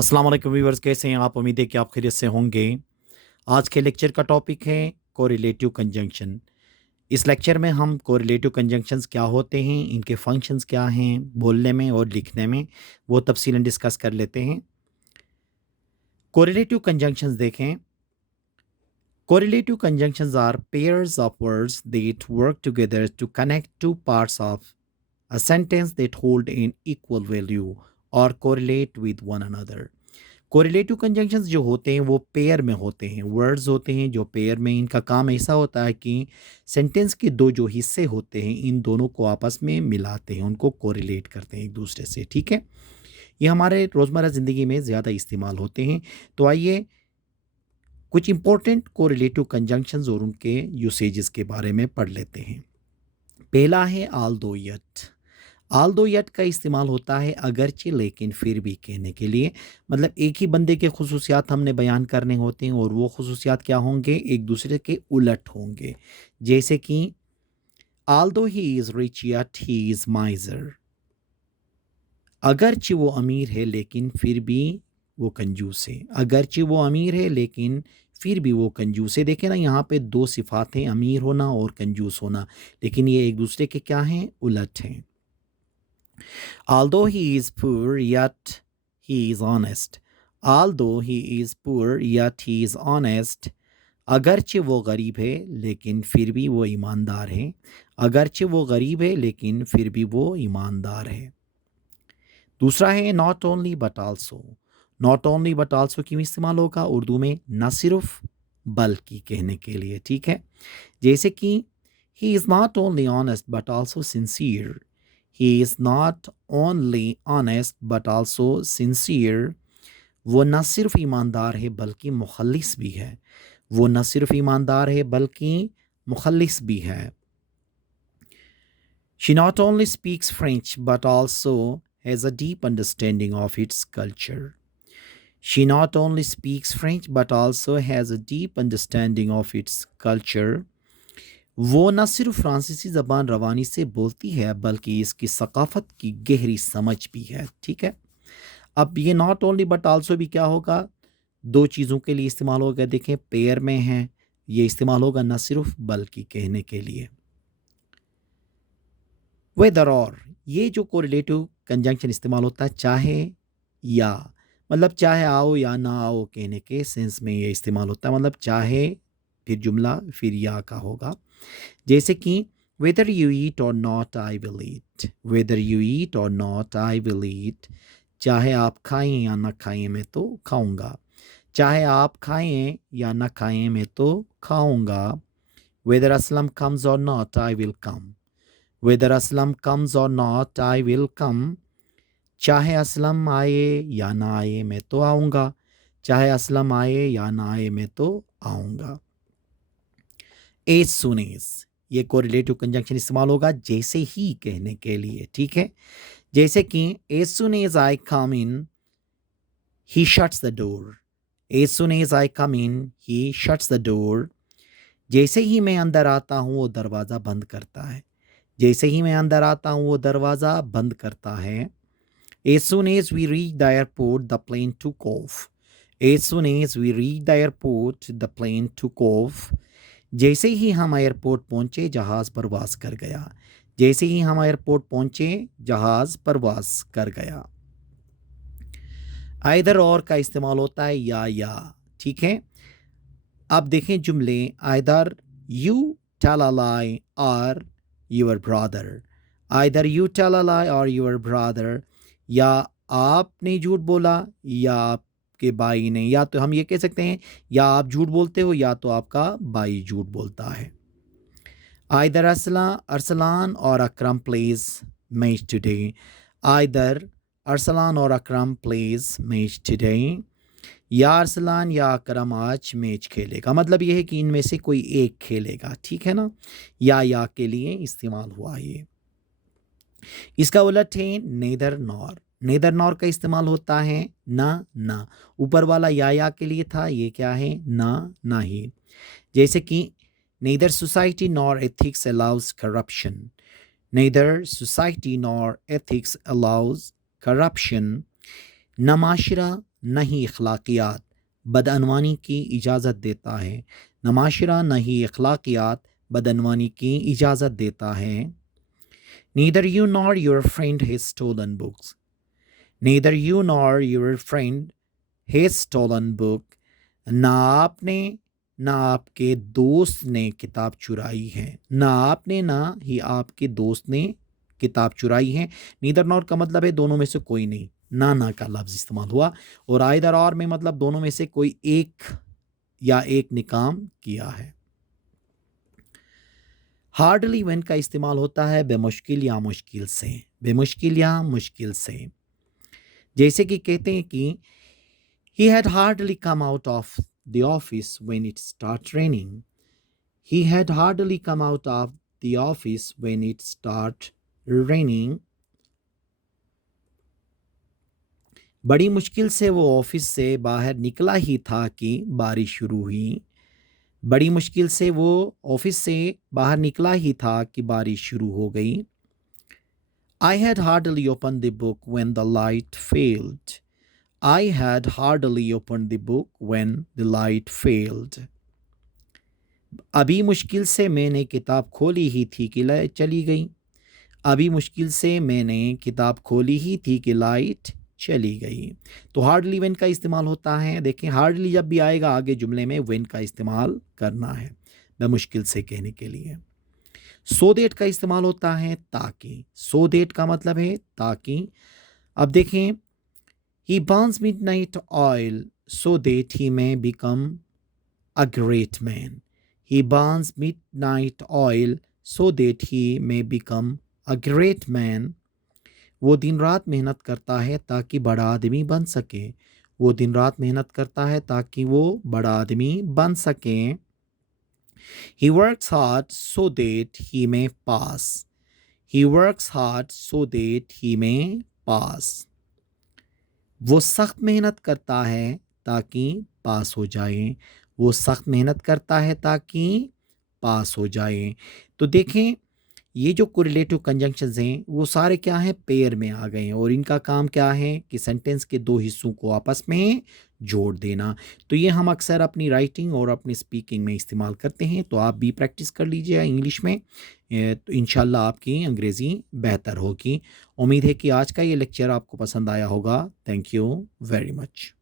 अस्सलाम वालेकुम व्यूअर्स, कैसे हैं आप? उम्मीद है कि आप खैरियत से होंगे। आज के लेक्चर का टॉपिक है कोरिलेटिव कंजंक्शन। इस लेक्चर में हम कोरिलेटिव कंजंक्शंस क्या होते हैं, इनके फंक्शंस क्या हैं बोलने में और लिखने में, वो तफसीलन डिस्कस कर लेते हैं। कोरिलेटिव कंजंक्शंस देखें। Correlative conjunctions are pairs of words that work together to connect two parts of a sentence that hold in equal value or correlate with one another. Correlative conjunctions जो होते हैं वो pair में होते हैं, words होते हैं जो पेयर में, इनका काम ऐसा होता है कि सेंटेंस के दो जो हिस्से होते हैं इन दोनों को आपस में मिलाते हैं, उनको कोरिलेट करते हैं एक दूसरे से। ठीक है, ये हमारे रोज़मर्रा ज़िंदगी में ज़्यादा इस्तेमाल होते हैं। तो आइए कुछ इंपॉर्टेंट कोरिलेटिव कंजंक्शंस और उनके यूसेजेस के बारे में पढ़ लेते हैं। पहला है आल दो यट। आल दो यट का इस्तेमाल होता है अगरचे लेकिन फिर भी कहने के लिए। मतलब एक ही बंदे के खुसूसियात हमने बयान करने होते हैं और वो खुसूसियात क्या होंगे, एक दूसरे के उलट होंगे। जैसे कि आल दो he is rich yet he is माइजर। अगरचे वो अमीर है लेकिन फिर भी वो कंजूस है। अगरचे वो अमीर है लेकिन फिर भी वो कंजूस है। देखें ना, यहाँ पे दो सिफात हैं, अमीर होना और कंजूस होना, लेकिन ये एक दूसरे के क्या हैं, उलट हैं। Although he is poor, yet he is honest. Although he is poor, yet he is honest. अगरचे वो गरीब है लेकिन फिर भी वो ईमानदार है। अगरचे वो गरीब है लेकिन फिर भी वो ईमानदार है। दूसरा है not only but also. Not only but also क्यों इस्तेमाल होगा उर्दू में? न सिर्फ बल्कि कहने के लिए। ठीक है, जैसे कि he is not only honest but also sincere. He is not only honest but also sincere. वो न सिर्फ ईमानदार है बल्कि मुखलिस भी है। वो न सिर्फ ईमानदार है बल्कि मुखलिस भी है। She not only speaks French but also has a deep understanding of its culture. She not only speaks French but also has a deep understanding of its culture. वो न सिर्फ फ्रांसीसी ज़बान रवानी से बोलती है बल्कि इसकी सकाफ़त की गहरी समझ भी है। ठीक है, अब ये नॉट ओनली बट आल्सो भी क्या होगा, दो चीज़ों के लिए इस्तेमाल होगा। देखें, पेयर में है, ये इस्तेमाल होगा न सिर्फ बल्कि कहने के लिए। वेदर और, ये जो कोरिलेटिव कंजंक्शन इस्तेमाल होता है चाहे या, मतलब चाहे आओ या ना आओ कहने के सेंस में ये इस्तेमाल होता है। मतलब चाहे फिर जुमला फिर या का होगा। जैसे कि वेदर यू ईट और not I will eat. Whether you eat और नॉट आई विल ईट। चाहे आप खाएं या ना खाएं मैं तो खाऊंगा। चाहे आप खाएं या ना खाएं मैं तो खाऊंगा। Whether Aslam comes or not I will come. Whether Aslam comes or not I will come. चाहे असलम आए या ना आए मैं तो आऊँगा। चाहे असलम आए या ना आए मैं तो आऊँगा। एज सुन एज, ये कोरिलेटिव कंजंक्शन इस्तेमाल होगा जैसे ही कहने के लिए। ठीक है, जैसे कि as soon as I come in he shuts the door. As soon as I come in he shuts the door. जैसे ही मैं अंदर आता हूँ वो दरवाज़ा बंद करता है। जैसे ही मैं अंदर आता हूँ वो दरवाज़ा बंद करता है। As soon as we reach the airport, the plane took off. As soon as we reach the airport, the plane took off. जैसे ही हम एयरपोर्ट पहुंचे जहाज़ परवास कर गया। जैसे ही हम एयरपोर्ट पहुंचे जहाज़ परवास कर गया। आइदर और का इस्तेमाल होता है या। ठीक है, अब देखें जुमले। Either you tell a lie or your brother. Either you tell a lie or your brother, या आपने झूठ बोला या आपके भाई ने, या तो हम ये कह सकते हैं या आप झूठ बोलते हो या तो आपका भाई झूठ बोलता है। Either Arsalan or Akram plays match today. Either Arsalan or Akram plays match today. या अरसलान या अकरम आज मैच खेलेगा। मतलब यह है कि इनमें से कोई एक खेलेगा। ठीक है ना, या के लिए इस्तेमाल हुआ ये। इसका उलट है नेदर नॉर। नेदर नॉर का इस्तेमाल होता है ना। ऊपर वाला या के लिए था, ये क्या है, ना ही। जैसे कि neither society nor ethics allows corruption. Neither society nor ethics allows corruption. न माशरा नहीं अखलाकियात बदअनवानी की इजाज़त देता है। नमाशिरा नहीं अखलाकियात बदअनवानी की इजाज़त देता है। Neither you nor your friend has stolen books. Neither you nor your friend has stolen book. ना आपने ना आपके दोस्त ने किताब चुराई है। ना आपने ना ही आपके दोस्त ने किताब चुराई है। नीदर नॉर का मतलब है दोनों में से कोई नहीं। ना का लफ्ज़ इस्तेमाल हुआ। और आइदर और में मतलब दोनों में से कोई एक या एक ने काम किया है। हार्डली व्हेन का इस्तेमाल होता है बेमुश्किल या मुश्किल से। बेमुश्किल या मुश्किल से। जैसे कि कहते हैं कि he had hardly come out of the office when it started raining. He had hardly come out of the office when it started raining. बड़ी मुश्किल से वो ऑफिस से बाहर निकला ही था कि बारिश शुरू हुई। बड़ी मुश्किल से वो ऑफिस से बाहर निकला ही था कि बारिश शुरू हो गई। I had hardly opened the book when the light failed. I had hardly opened the book when the light failed. अभी मुश्किल से मैंने किताब खोली ही थी कि लाइट चली गई। अभी मुश्किल से मैंने किताब खोली ही थी कि लाइट चली गई। तो हार्डली व्हेन का इस्तेमाल होता है। देखें हार्डली जब भी आएगा आगे जुमले में व्हेन का इस्तेमाल करना है बेमुश्किल से कहने के लिए। सो दैट का इस्तेमाल होता है ताकि। सो दैट का मतलब है ताकि। अब देखें he burns midnight oil so that he may become a great man. He burns midnight oil so that he may become a great man. वो दिन रात मेहनत करता है ताकि बड़ा आदमी बन सके। वो दिन रात मेहनत करता है ताकि वो बड़ा आदमी बन सके। He works hard so that he may pass. He works hard so that he may pass. वो सख्त मेहनत करता है ताकि पास हो जाए। वो सख्त मेहनत करता है ताकि पास हो जाए। तो देखें ये जो कोरिलेटिव कंजंक्शंस हैं वो सारे क्या हैं पेयर में आ गए हैं और इनका काम क्या है कि सेंटेंस के दो हिस्सों को आपस में जोड़ देना। तो ये हम अक्सर अपनी राइटिंग और अपनी स्पीकिंग में इस्तेमाल करते हैं। तो आप भी प्रैक्टिस कर लीजिए इंग्लिश में। तो इंशाल्लाह आपकी अंग्रेज़ी बेहतर होगी। उम्मीद है कि आज का ये लेक्चर आपको पसंद आया होगा। Thank you very much.